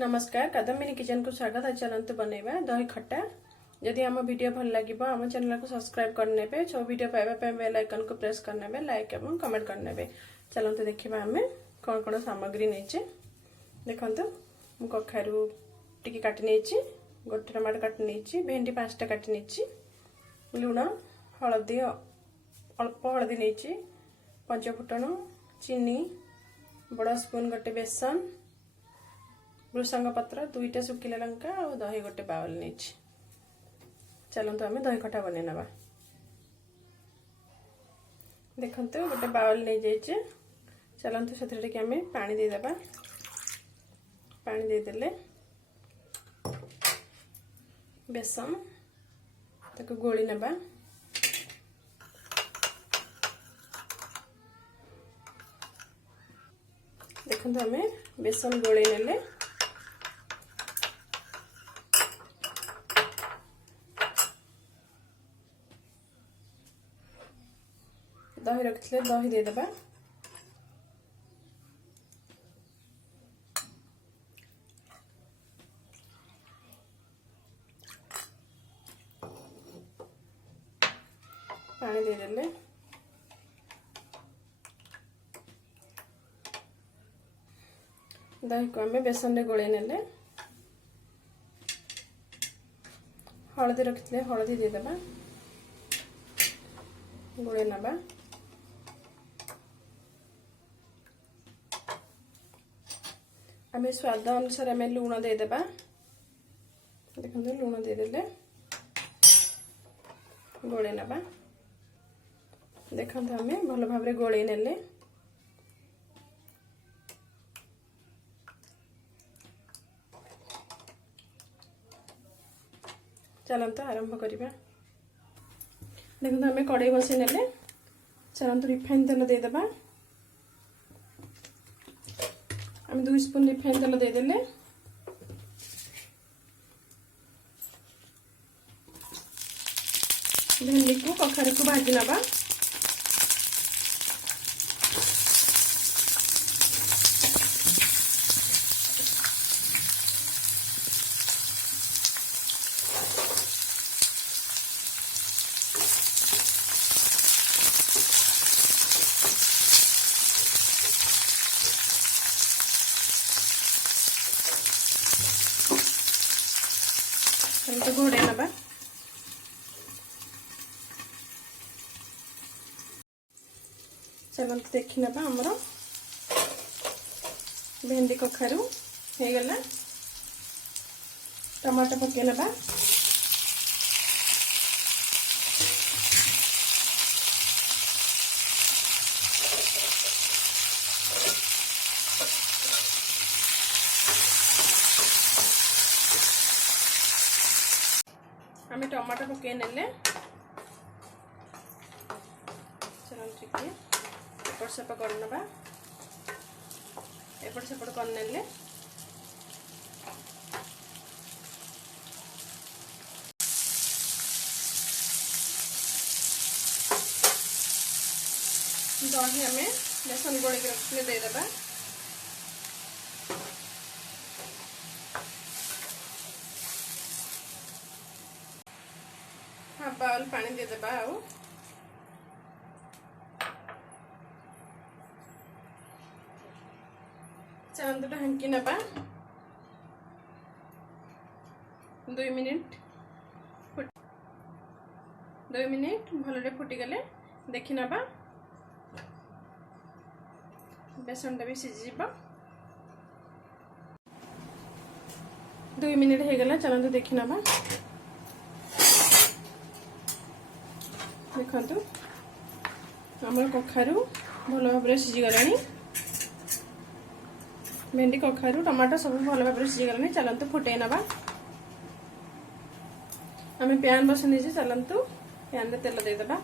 नमस्कार कादम्बिनी किचन को स्वागत है। चलते बनैबा दही खट्टा। यदि आम वीडियो भल लगे आम चैनल को सब्सक्राइब करने सब वीडियो पाइबा बेल आइकन को प्रेस करने लाइक और कमेंट करने। चलते देखा आम कौन कौन सामग्री नहीं देखु मु कखारू टी काटी नहीं गोटे टमाटो काटी नहीं भेंडी 5टा काटी नहीं लुण हलदी अल्प हलदी नहीं पंचफुटन चीनी बड़ स्पून गोटे बेसन भृषंग पत्र 2टा सुखिला लंका और दही गोटे बाउल नहीं। चलते आम दही खटा बन ना देखु गोटे बाउल नहीं जाइए। चलते से आम पानी देदेबा पानी देदेले बेसन ताको गोली नबा देखु आम बेसन गोली नेले दही रखिले दही देदेबा पानी देदेले दही को आम बेसन रे गोले नेले हलदी रखिले हलदी देदेबा गोले नबा आम स्वाद अनुसार आम लुण देदेबा देखो लुण देदेले गोले नबा देखो आम भल भाव गोले नेले चलते आरंभ करिबा देखो आम कड़ाई बसई नेले चलते रिफाइन तेल देदेबा आम 2 स्पून रिफाइन तेल देदेले भेंडी को कखारू को भाजी नबा तो घोड़े नबा चलते देखी नबा आमर भेंडी कखारू हो गला टमाटो पके नबा आम टमाटो पके नेले चलते एपट सेपट कर नबा एपट सेपट कर नेले दही आम बेसन गोल रखिले देदेबा हाफ बाउल पानी देदेबा आउ चलते ढांकी नबा 2 मिनिट भलरे फुटीगले देखी नबा बेसन भी सीझी 2 मिनिट हो गला। चलते देखी नबा देखु आम कखारू भल भाव सीझीगला भेंडी कखारू टमाटो सब भल भाव सीझीगला। चलते फुटे नबा आम प्यान बसई दे चलतु प्यान रे तेल देदेबा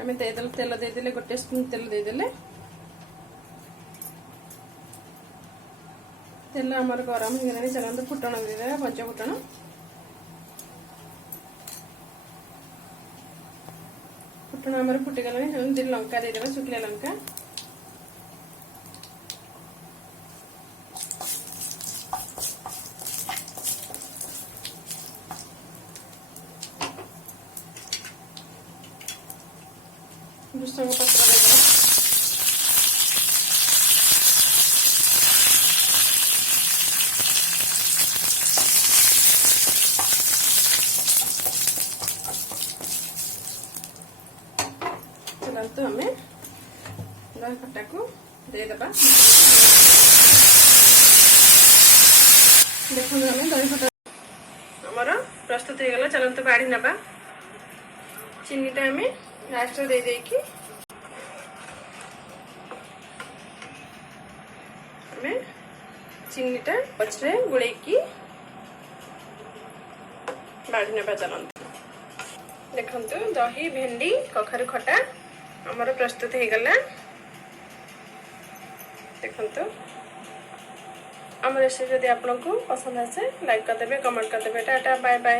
आम तेल देदेले गोटे स्पून तेल देदेले तेल आमर गरम हो गला। चलते फुटण देदेबा पंचफुटन फुटण आमर फुटिगलानी लंका देदेबा शुखिला लंका भृषंग पत्र देदेबा चलते हमें दही खट्टा को देदेबा देखो हमें दही खट्टा आमर प्रस्तुत हो गला चलते बाड़ी नबा चीनीटा हमें लास्ट दे देकी हमें चीनीटा पछरे गुड़ेकी बाड़ी नबा चलते देखो दही भेंडी कखारू खटा आमर प्रस्तुत हो गला देखो आम रेसिपी जदि आपको पसंद आसे लाइक करदे कमेंट करदे टाटा बाय बाय।